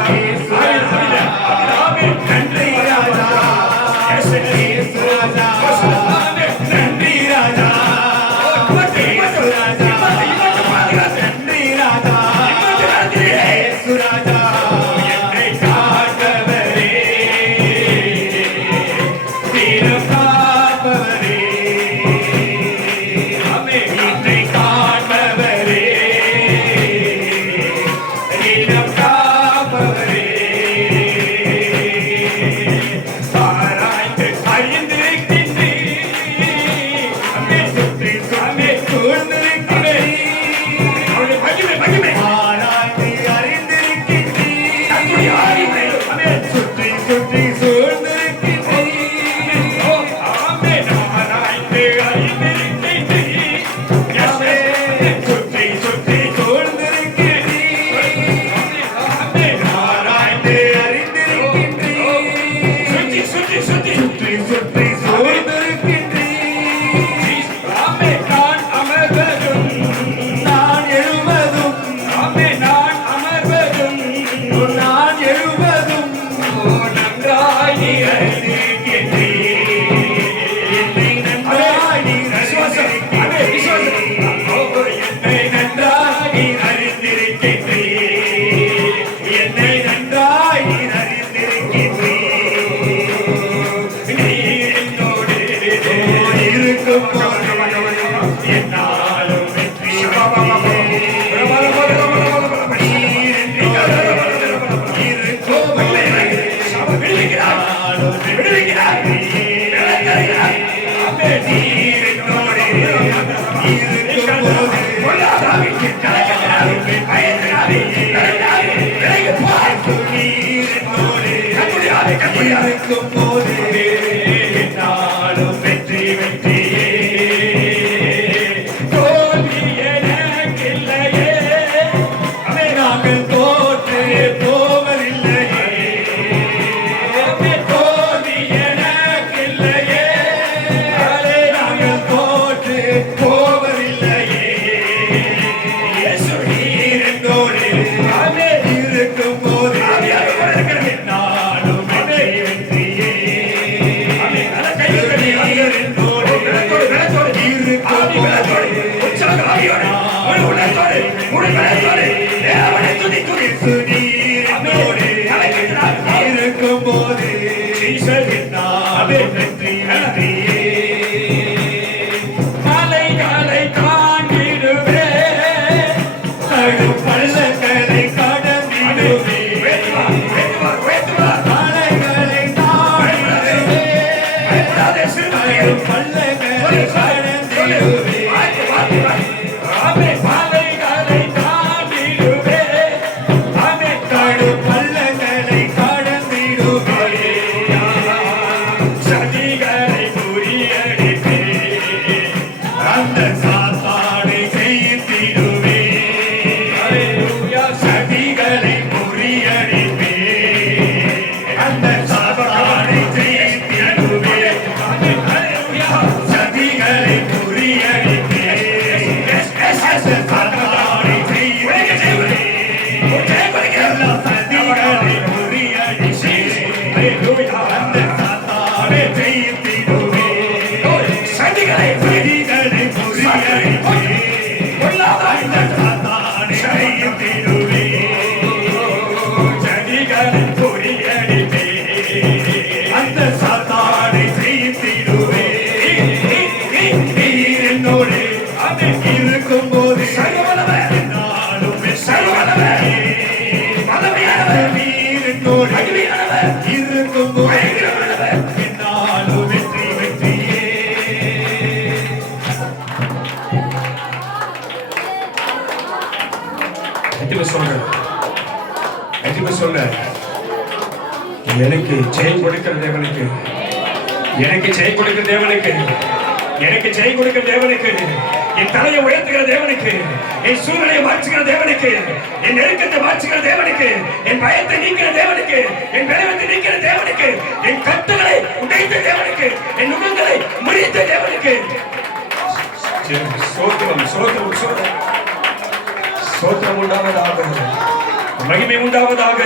இயேசு ராஜா, ஆமென். நன்றி ராஜா, Yes, yes. இயேசு ராஜா, ஆமென். நன்றி ராஜா, இயேசு ராஜா, நன்றி ராஜா, இயேசு ராஜா, என்னை காப்பவரே, தினம் காப்பவரே, என்னை காப்பவரே, தினம் காப்பவரே, ஆராய்ந்து அறிந்திருக்கின்றீர். ஆமென். சுற்றி சுற்றி சூழ்ந்திருக்கிறீர். அவருடைய மகிமை மகிமை ஆராய்ந்து அறிந்திருக்கின்றீர். தன்னுடைய ஆவியை. ஆமென். சுற்றி சுற்றி சூழ்ந்திருக்கின்றீர். ஓ, ஆமென். ஆராய்ந்து அறிந்திருக்கின்றீர். Yes, yes. சுற்றி சுற்றி சூழ்ந்திருக்கின்றீர். ஆமென். ஆராய்ந்து அறிந்திருக்கின்றீர். சுற்றி சுற்றி சுற்றி சுற்றி சுற்றி சூழ்ந்திருக்கின்றீர். ஆமென். நான் அமர்வதும் நான் எழுவதும் ஆமென். நான் அமர்வதும் நான் எழுவதும் நன்றாய் அறிந்திருக்கின்றீர். என்னை நன்றாய் அறிந்திருக்கின்றீர். என்னை நன்றாய் அறிந்திருக்கின்றீர். என்னை நன்றாய் அறிந்திருக்கின்றீர். நீர் என்னோடு இருக்கும் போது என்னாலும் வெற்றி இருக்கும் போது என்னாலும் வெற்றி வெற்றியே. தோல்வி எனக்கில்லையே. நாங்கள் தோற்று போவதில்லையே. தோல்வி எனக்கில்லையே. நாங்கள் தோற்று போவதில்லையே. இயேசு நீர் என்னோடு இருக்கும் போது நானும் வெற்றி வெற்றியே. நீர் என்னோடு இருக்கும் போது இயேசு நீர் என்னோடு இருக்கும் போது நானும் வெற்றி வெற்றியே. மலைகளை தாண்டிடுவே. நடும் பள்ளங்களை கடந்திடுவே. மலைகளை தாண்டிடுவே. நடும் பள்ளங்களை கடந்திடுவே. ஆமென். மலைகளை தாண்டிடுவே. ஆமென். நடும் பள்ளங்களை கடந்திடுவே. சதிகளை முறியடிப்பே. அந்த சாத்தானை ஜெயித்திடுவே. அல்லேலூயா. சதிகளை முறியடிப்பே. அந்த சாத்தானை ஜெயித்திடுவே. ஆமென். அல்லேலூயா. எனக்கு ஜெயம் கொடுக்கிற தேவனுக்கு, எனக்கு ஜெயம் கொடுக்கிற தேவனுக்கு, எனக்கு ஜெயம் கொடுக்கிற தேவனுக்கு, என் தலையை உயர்த்துகிற தேவனுக்கு, என் சூழ்நிலையை மாற்றுகிற தேவனுக்கு, என் நெருக்கத்தை மாற்றுகிற தேவனுக்கு, என் பயத்தை நீக்கிற தேவனுக்கு, என் பலவீனத்தை நீக்கிற தேவனுக்கு, என் கட்டுகளை உடைத்த தேவனுக்கு, என் நுகங்களை முறித்த தேவனுக்கு சோத்திரம் சோத்திரம் சோத்திரம் சோத்திரம் உண்டாவதாக, மகிமை உண்டாவதாக,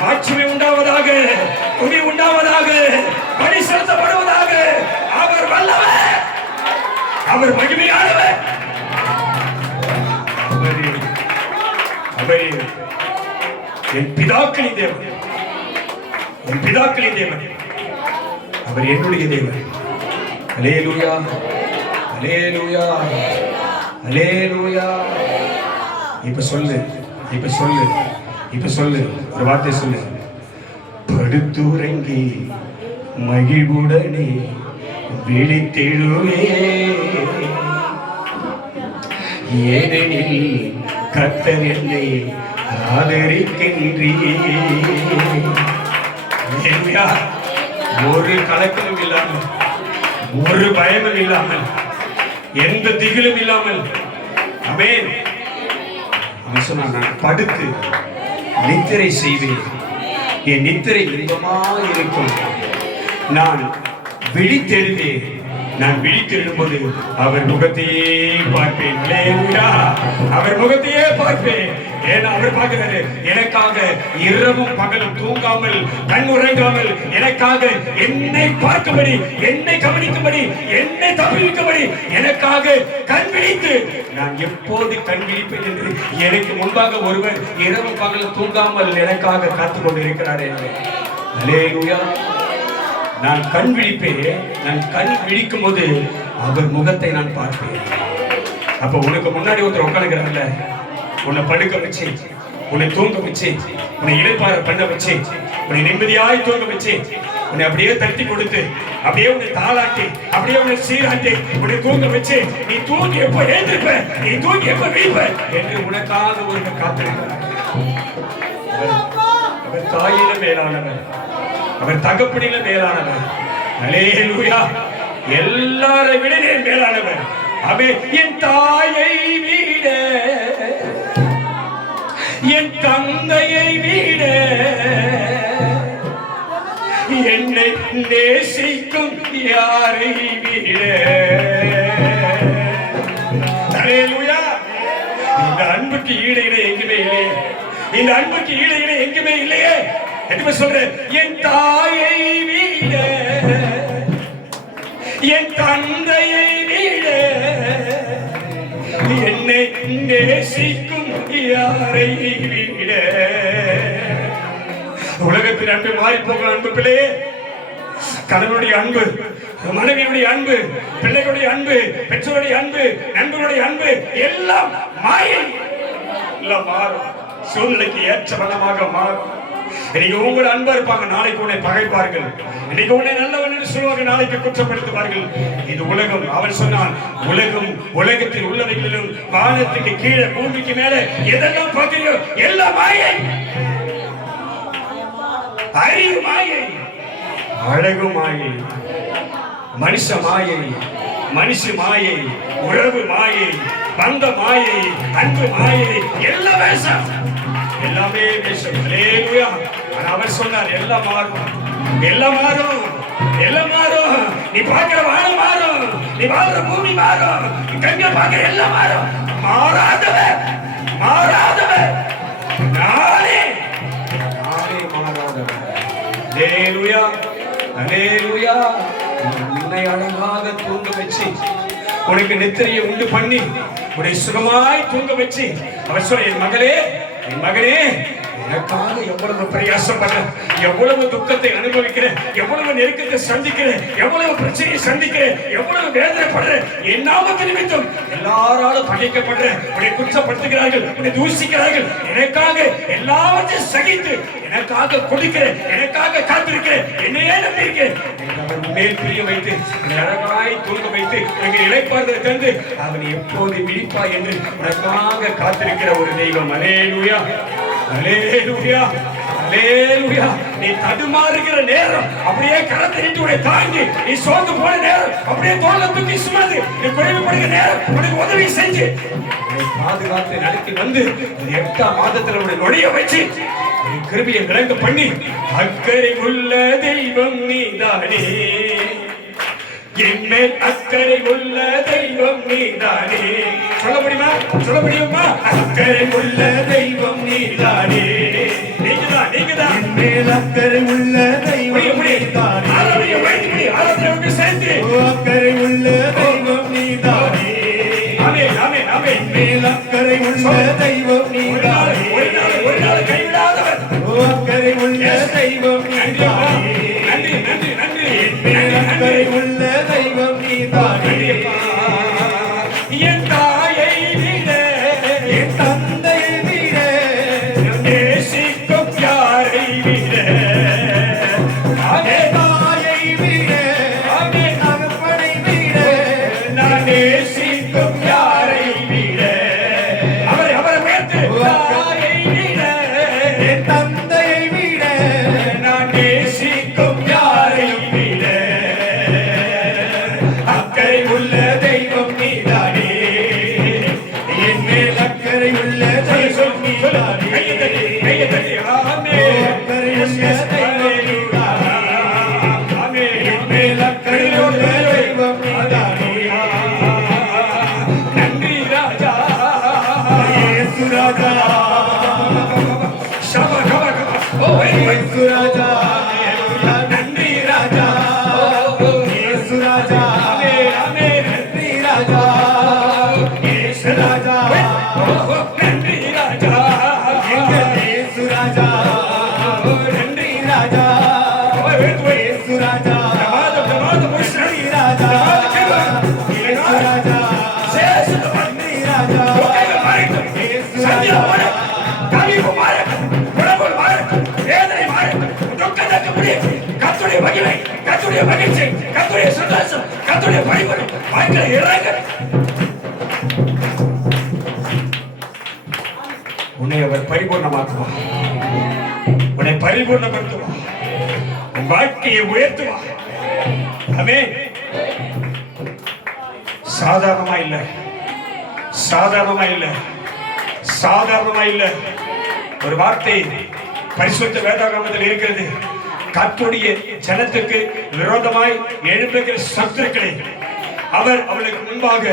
மாட்சிமை உண்டாவதாக, துணி உண்டாவதாக, பணி செலுத்தப்படுவதாக. அவர் வல்லவர், அவர் மகிமையானவர். அவரே என் பிதாக்களின் தேவன், என் பிதாக்களின் தேவன், அவர் என்னுடைய தேவன். அல்லேலூயா, அல்லேலூயா, அல்லேலூயா. இப்ப சொல்லு, இப்ப சொல்லு, இப்ப சொல்லு, ஒரு வார்த்தை சொல்லு. படுத்துறங்கி மகிழ்வுடனே விழித்தெழுவே, ஏனெனில் கர்த்தர் என்னை ஆதரிக்கின்றீர். ஒரு கலக்கமும் இல்லாமல், ஒரு பயமும் இல்லாமல், எந்த திகிலும் இல்லாமல், ஆமென். அவன் சொன்னான், நான் படுத்து நித்திரை செய்வேன், என் நித்திரை இன்பமாய் இருக்கும். நான் விழித்தெழுவேன், நான் விழித்தெழும்போது அவர் முகத்தையே பார்ப்பேன். அல்லேலூயா, அவர் முகத்தையே பார்ப்பேன். ஏன்னா அவர் பார்க்கிறாரு, எனக்காக இரவும் பகலும் தூங்காமல் கண் உறங்காமல் எனக்காக என்னை பார்க்கும்படி, என்னை கவனிக்கும்படி, என்னை தப்பிக்கும்படி எனக்காக கண் விழித்து, நான் எப்போது கண் விழிப்பேன் என்று எனக்கு முன்பாக ஒருவர் இரவும் பகலும் தூங்காமல் எனக்காக காத்துக் கொண்டிருக்கிறார். அல்லேலூயா. நான் கண் விழிப்பேன், நான் கண் விழிக்கும் போது அவர் முகத்தை நான் பார்ப்பேன். அப்ப உனக்கு முன்னாடி ஒருத்தர் உட்காந்துக்கிறாங்கல்ல, உன்னை படுக்க வச்சு, உன்னை தூங்க வச்சு, உன்னை இடைப்பாறை பண்ண வச்சு, உன்னை நிம்மதியாய் தூங்க வச்சு, உன்னை அப்படியே தட்டி கொடுத்து, அப்படியே உன்னை தாளாட்டி, அப்படியே உன்னை சீராட்டி, உன்னை தூங்க வச்சு, நீ தூங்கி எப்ப எழுந்திருப்ப, நீ தூங்கி எப்ப விழிப்ப என்று உனக்காக ஒரு காத்திருக்கிறார். அவர் தாயில மேலானவர், அவர் தகப்பனில மேலானவர். அல்லேலூயா. எல்லாரை விட மேலானவர். அவர் என் தாயை விட, என் தந்தையை விட, என்னை நேசிக்கும் யாரை விட. அல்லேலூயா. இந்த அன்புக்கு ஈடு இணை எங்குமே இல்லையே, இந்த அன்புக்கு ஈடு இணை எங்குமே இல்லையே. என்ன சொல்ற? என் தாயை விட, என் தந்தையை விட, என்னை நேசிக்கும் யாரை விட. உலகத்தின் அன்பு மாறி போகிற அன்பு பிள்ளையே, கணவனுடைய அன்பு, மனைவியுடைய அன்பு, பிள்ளைகளுடைய அன்பு, பெற்றோருடைய அன்பு, நண்பர்களுடைய அன்பு எல்லாம் மாயை, எல்லாம் மாறும். சூழ்நிலைக்கு ஏற்ற வண்ணமாக மாறும். இன்னைக்கு உங்களோட அன்பா இருப்பாங்க, நாளைக்கு உன்னை பகைப்பார்கள். இன்னைக்கு உன்னை நல்லவன் என்று சொல்லுவாங்க, நாளைக்கு குற்றப்படுத்துவார்கள். இது உலகம். அவன் சொன்னான், உலகம், உலகத்தில் உள்ளவைகளிலும் வானத்துக்கு கீழே பூமிக்கு மேல எதெல்லாம் பார்க்கிறீர்களோ எல்லாம் மாயை. அறிவு மாயை, அழகு மாயை, மனுஷ மாயை, மனுஷ மாயை, உறவு மாயை, பந்த மாயை, அன்பு மாயை, எல்லாம் வேஷம், எல்லாமே வேஷம். அல்லேலூயா. அவர் சொன்னார், எல்லாம் மாறும், எல்லாம் மாறும், எல்லாம் மாறும். நீ பார்க்கிற வானம் மாறும், நீ வாழ்ற பூமி மாறும், நீ கண்களை பார்க்கிற எல்லாம் மாறும். மாறாதவர், மாறாதவர் நானே, நானே மாறாதவர். அல்லேலூயா, அல்லேலூயா. உன்னை அழகாக தூங்க வச்சு, உனக்கு நித்திரையை உண்டு பண்ணி, உன்னை சுகமாய் தூங்க வச்சு, அவர் சொல்ல, என் மகளே, என் மகனே, எனக்காக எவ்வளவு பிரயாசப்படுறேன், எவ்வளவு துக்கத்தை அனுபவிக்கிறேன், எவ்வளவு நெருக்கத்தை சந்திக்கிறேன், எவ்வளவு பிரச்சனையை சந்திக்கிறேன், எவ்வளவு வேதனைப்படுறேன். என் நாமத்து நிமித்தம் எல்லாராலும் பகைக்கப்படுறேன், உன்னை குற்றப்படுத்துகிறார்கள், உன்னை தூசிக்கிறார்கள். எனக்காக எல்லாவற்றையும் சகித்து எனக்காக கொடுக்கிறேன், எனக்காக காத்திருக்கிறேன், என்னையே நம்பியிருக்கிறேன். மேல் பிரிய வைத்து, அழகாய் தூங்க வைத்து, உனக்கு இளைப்பாறுதலை தந்து, அவன் எப்போது விழிப்பாய் என்று உனக்காக காத்திருக்கிற ஒரு தெய்வம். அல்லேலூயா, அல்லேலூயா. அல்லேலூயா. நீ தடுமாறுகிற நேரம் அப்படியே கரத்தை நீட்டி உன்னை தாங்கி, நீ சோர்ந்து போன நேரம் அப்படியே தோளை தூக்கி சுமந்து, நீ குறைவுபடுகிற நேரம் உனக்கு உதவி செஞ்சு உன்னை பாதுகாத்து நடத்தி வந்து 8ஆம் மாதத்துல உன்னை நுழைய வச்சு நீ கிருபையை விளங்க பண்ணி, அக்கறை உள்ள தெய்வம் நீதானே, என்மேல் அக்கறை உள்ள தெய்வம் நீதானே. சொல்ல முடியுமா? சொல்ல முடியுமா? அக்கறை உள்ள தெய்வம் நீதானே. நீங்கதான், நீங்கதான். என்மேல் அக்கறை உள்ள தெய்வம் நீதானே. ஆராதனை சேர்த்து அக்கறை உள்ள தெய்வம் நீதானே. ஆமென், ஆமென், ஆமென். என்மேல் அக்கறை உள்ள தெய்வம் நீதானே. ஒரு நாள் கைவிடாதவர். அக்கறை உள்ள தெய்வம் நீதானே. நன்றி, நன்றி, நன்றி. என்மேல் அக்கறை உள்ள தெய்வம் நீதானே. என் தாயை விட, என் தந்தையை விட, நேசிக்கும் யாரை விட, என் தாயை விட, என் தகப்பனை விட, நான் நேசிக்கும் யாரை விட, அவரை உயர்த்து. தாயை விட, என் தந்தையை விட, நான் நேசிக்கும் யாரை விட, அக்கறை உள்ள தெய்வம் நீதானே. என் மேல் அக்கறை உள்ள தெய்வம் நீதானே. கையை தட்டி, கையை தட்டி. ஆமென். அக்கறை உள்ள தெய்வம் நீதானே. ஆமென். என் மேல் அக்கறை உள்ள தெய்வம் நீதானே. நன்றி ராஜா. இயேசு ராஜா, ஷபா, கபா, கபா. ஓ, இயேசு ராஜா, நன்றி ராஜா, இயேசு ராஜா, ஆமென், ஆமென். நன்றி ராஜா, இயேசு ராஜா, நன்றி ராஜா. எங்கள் இயேசு ராஜா, நன்றி ராஜா, இயேசு ராஜா, பிரமாதம், பிரமாதம், புருஷன். நன்றி ராஜா, இயேசு ராஜா, சேஷம். நன்றி ராஜா, துக்கைகள் மாறட்டும். சந்தியா மாறட்டும். கவிப்பு மாறட்டும். உணவுகள் மாறட்டும். வேதனை மாறட்டும். துக்கத்துக்கு முடியும். கர்த்தருடைய மகிமை, கர்த்தருடைய மகிழ்ச்சி, கர்த்தருடைய சந்தோஷம், கர்த்தருடைய பரிபூரணம் வாழ்க்கையில இறங்க. உன்னை அவர் பரிபூர்ணமாக்குவார். உன்னை பரிபூர்ணப்படுத்துவார். உன் வாழ்க்கையை உயர்த்துவார். ஆமென். சாதாரணமா இல்ல, சாதாரணமா இல்ல, சாதாரணமா இல்ல. ஒரு வார்த்தை பரிசுத்த வேதாகமத்தில் இருக்கிறது. கர்த்தருடைய ஜனத்துக்கு விரோதமாய் எழும்புகிற சத்துருக்களை அவர் அவளுக்கு முன்பாக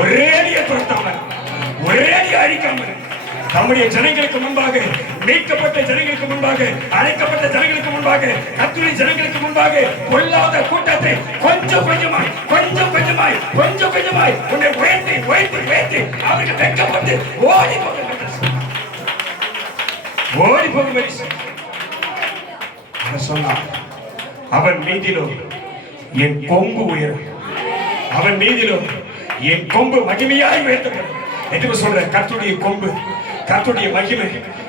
ஒரேடியே துரத்தாமல், ஒரேடியே அழிக்காமல், தம்முடைய ஜனங்களுக்கு முன்பாக, மீட்கப்பட்ட ஜனங்களுக்கு முன்பாக, அழைக்கப்பட்ட ஜனங்களுக்கு முன்பாக, கர்த்தருடைய ஜனங்களுக்கு முன்பாக பொல்லாத கூட்டத்தை கொஞ்சம் கொஞ்சமாய், கொஞ்சம் கொஞ்சமாய், கொஞ்சம் கொஞ்சமாய் உன்னை உயர்த்தி உயர்த்தி உயர்த்தி அவர்கள் வெட்கப்பட்டு ஓடி போக, ஓடி போகும்படி சொன்னார். அவன் மீதிலோ என் கொம்பு உயரும், அவன் மீதிலோ என் கொம்பு மகிமையாய் உயர்த்தப்படும் என்று சொல்ற. கர்த்தருடைய கொம்பு, கர்த்தருடைய மகிமை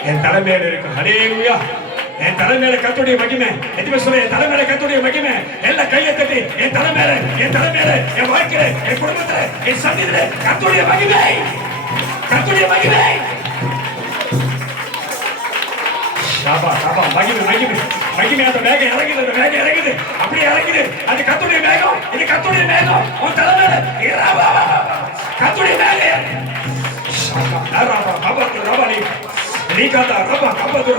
என் தலைமையில இருக்கு. ஹல்லேலூயா. என் தலைமையில கர்த்தருடைய மகிமை என்று சொல்ற. என் தலைமையில கர்த்தருடைய மகிமை. எல்லாம் கையை தட்டி என் தலைமையில, என் தலைமையில, என் வாழ்க்கையில, என் குடும்பத்துல, என் சந்ததியில கர்த்தருடைய மகிமை, கர்த்தருடைய மகிமை. ஷாபா, ஷாபா. மகிமை, மகிமை, மகிமை. அந்த மேகம் இறங்குது, அந்த மேகம் இறங்குது, அப்படியே இறங்குது. அது கர்த்தருடைய மேகம், இது கர்த்தருடைய மேகம். உன் தலைமையில கர்த்தருடைய மேகம். ஷாபா, நராபா, கபது, ரபாலி, நீகாதா, ரபா, கபது,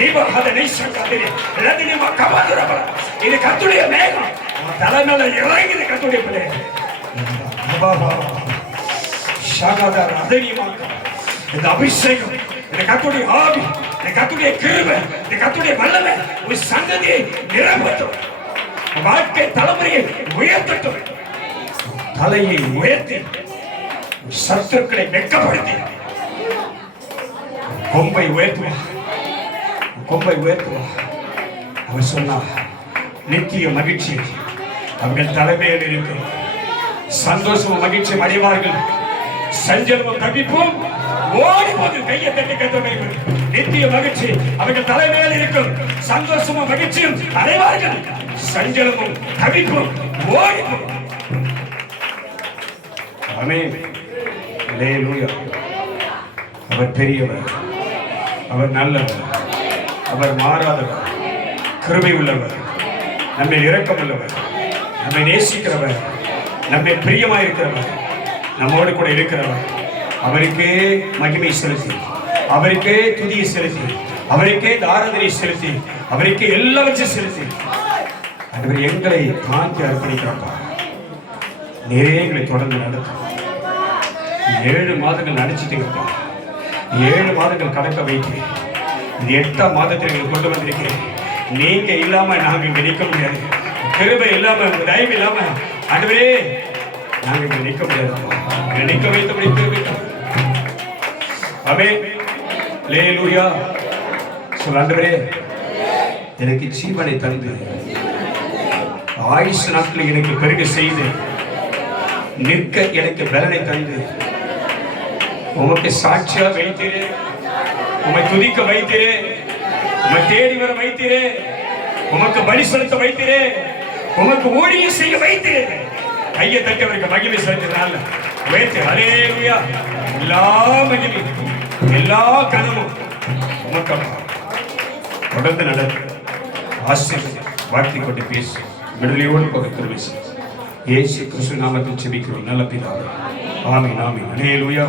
ரீபா, ஹத, நீஷகாதி, லதினிமா, கபது, ரபா. இது கர்த்தருடைய மேகம். உன் தலைமையில இறங்குது கர்த்தருடைய பிள்ளை. ரபா, ஷாகாதா, ரதினிமா. இந்த அபிஷேகம், இந்த கர்த்தருடைய ஆவி, இந்த கர்த்தருடைய கிருபை, இந்த கர்த்தருடைய வல்லமை உன் சந்ததியை நிரப்பட்டும். வாழ்க்கை தலைமுறையை உயர்த்தட்டும். தலையை உயர்த்தி சத்துருக்களை வெட்கப்படுத்தி கொம்பை உயர்த்துவா, கொம்பை உயர்த்துவா. அவர் சொன்னார், நித்திய மகிழ்ச்சி அவர்கள் தலைமையில் இருக்கும். சந்தோஷமும் மகிழ்ச்சியும் அடைவார்கள். சஞ்சலமும் தவிப்பும் ஓடி போது. கையை தட்டி கத்தவர்கள் நித்திய மகிழ்ச்சி அவர்கள் தலைமையில் இருக்கும். சந்தோஷமும் மகிழ்ச்சியும் அடைவார்கள். சஞ்சலமும் தவிப்பும் ஓடி போகும். ஆமென். அல்லேலூயா. அவர் பெரியவர், அவர் நல்லவர், அவர் மாறாதவர், கிருபை உள்ளவர், நம்மை இரக்கம் உள்ளவர், நம்மை நேசிக்கிறவர், நம்மை பிரியமாயிருக்கிறவர், நம்மோடு கூட இருக்கிறவர். அவருக்கே மகிமை செலுத்தி, அவருக்கே துதியை செலுத்தி, அவருக்கே ஆராதனை செலுத்தி, அவருக்கே எல்லாவற்றையும் செலுத்தி அவர் எங்களை தாங்கி அர்ப்பணிக்கிறப்பா. நிறைய எங்களை தொடர்ந்து நடத்தும். 7 மாதங்கள் நடிச்சிட்டீங்கப்பா. 7 மாதங்கள் கடக்க வைக்கிறேன். இது 8ஆம் மாதத்தில் எங்களை கொண்டு வந்திருக்கிறேன். நீங்க இல்லாம நாங்க இங்க நிற்க முடியாது. கிருபை இல்லாம, தயவு இல்லாம ஆண்டவரே நாங்க இங்க நிற்க முடியாது. நிற்க வைத்தபடி கிருபை. ஆமென். அல்லேலூயா. சொல்ல ஆண்டவரே, எனக்கு ஜீவனை தந்து ஆயுசு நாட்களில் எனக்கு பெருக செய்து நிற்க எனக்கு பலனை தந்து உமக்கு சாட்சியா வைத்தீரே, உமை துதிக்க வைத்தீரே, உமை தேடி வர வைத்தீரே, உமக்கு பலி செலுத்த வைத்தீரே, உமக்கு ஊழியம் செய்ய வைத்தீரே. கையை தட்டி அவருக்கு மகிமை செலுத்தினால வைத்து ஹல்லேலூயா. எல்லா மகிமை, எல்லா கனமும் உமக்கு தொடர்ந்து நடக்கும். ஆசீர்வதி வாழ்த்தி கொண்டு பேசு. விடுதலையோடு போக கிருபை செய்யும். இயேசு கிறிஸ்து நாமத்தில் ஜெபிக்கிறோம் நல்ல பிதாவே. ஆமென் ஆமென். அல்லேலூயா.